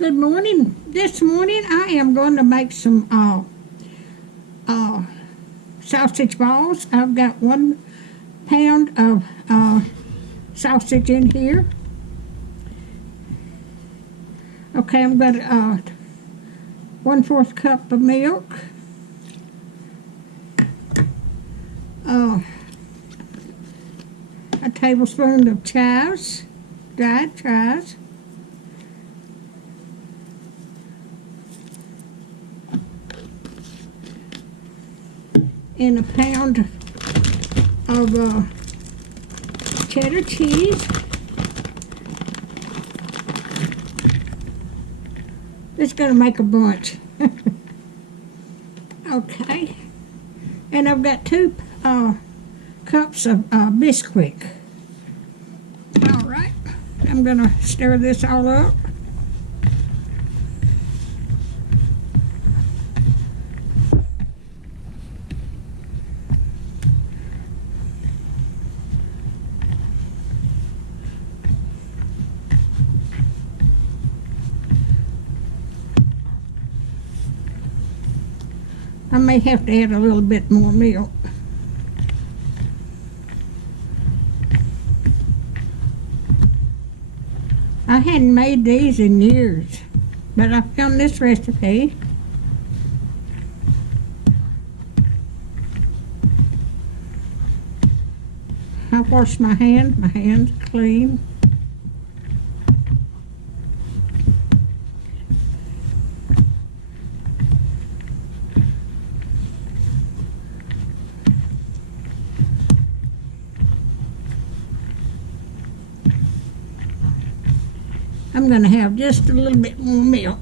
Good morning. This morning I am going to make some sausage balls. I've got 1 pound of sausage in here. Okay, I'm going to 1/4 cup of milk. A tablespoon of chives, dried chives. And a pound of cheddar cheese. It's going to make a bunch. Okay. And I've got 2 cups of Bisquick. All right. I'm going to stir this all up. I may have to add a little bit more milk. I hadn't made these in years, but I found this recipe. I washed my hands clean. I'm going to have just a little bit more milk.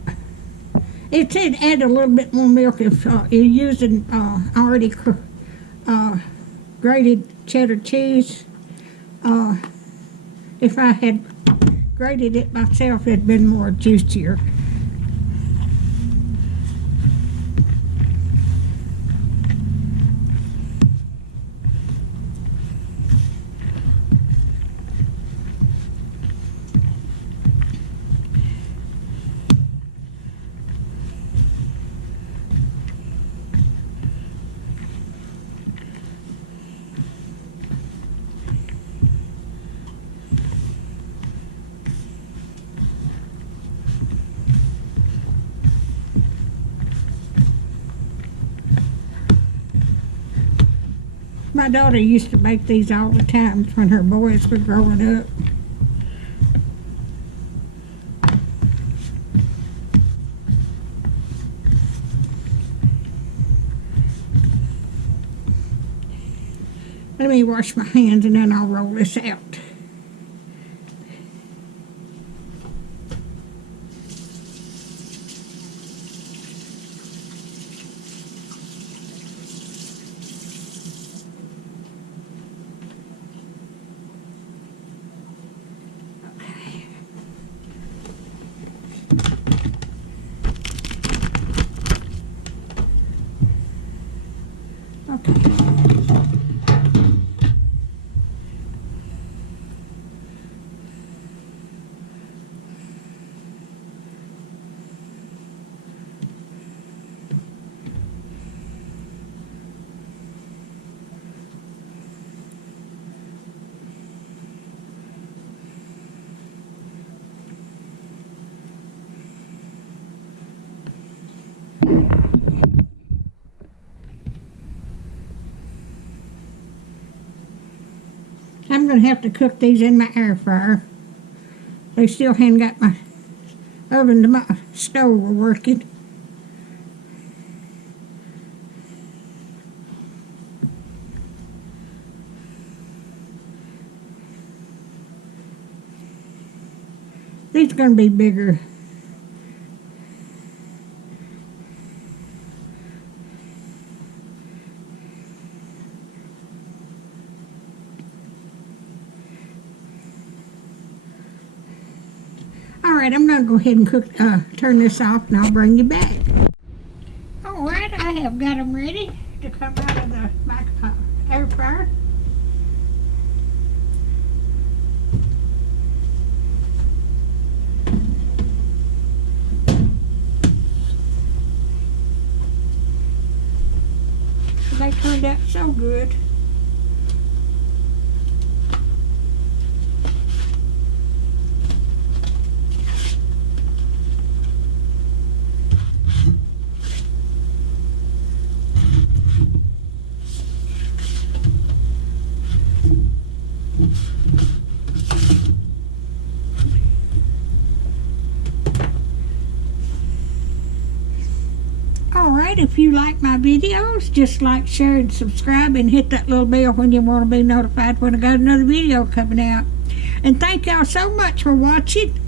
It said add a little bit more milk if you're using already grated cheddar cheese. If I had grated it myself, it'd been more juicier. My daughter used to make these all the time when her boys were growing up. Let me wash my hands and then I'll roll this out. Okay. I'm going to have to cook these in my air fryer. They still hadn't got my oven to my stove working. These are going to be bigger. Alright, I'm going to go ahead and turn this off and I'll bring you back. Alright, I have got them ready to come out of the air fryer. turned out so good. Alright, if you like my videos, just like, share, and subscribe, and hit that little bell when you want to be notified when I got another video coming out. And thank y'all so much for watching.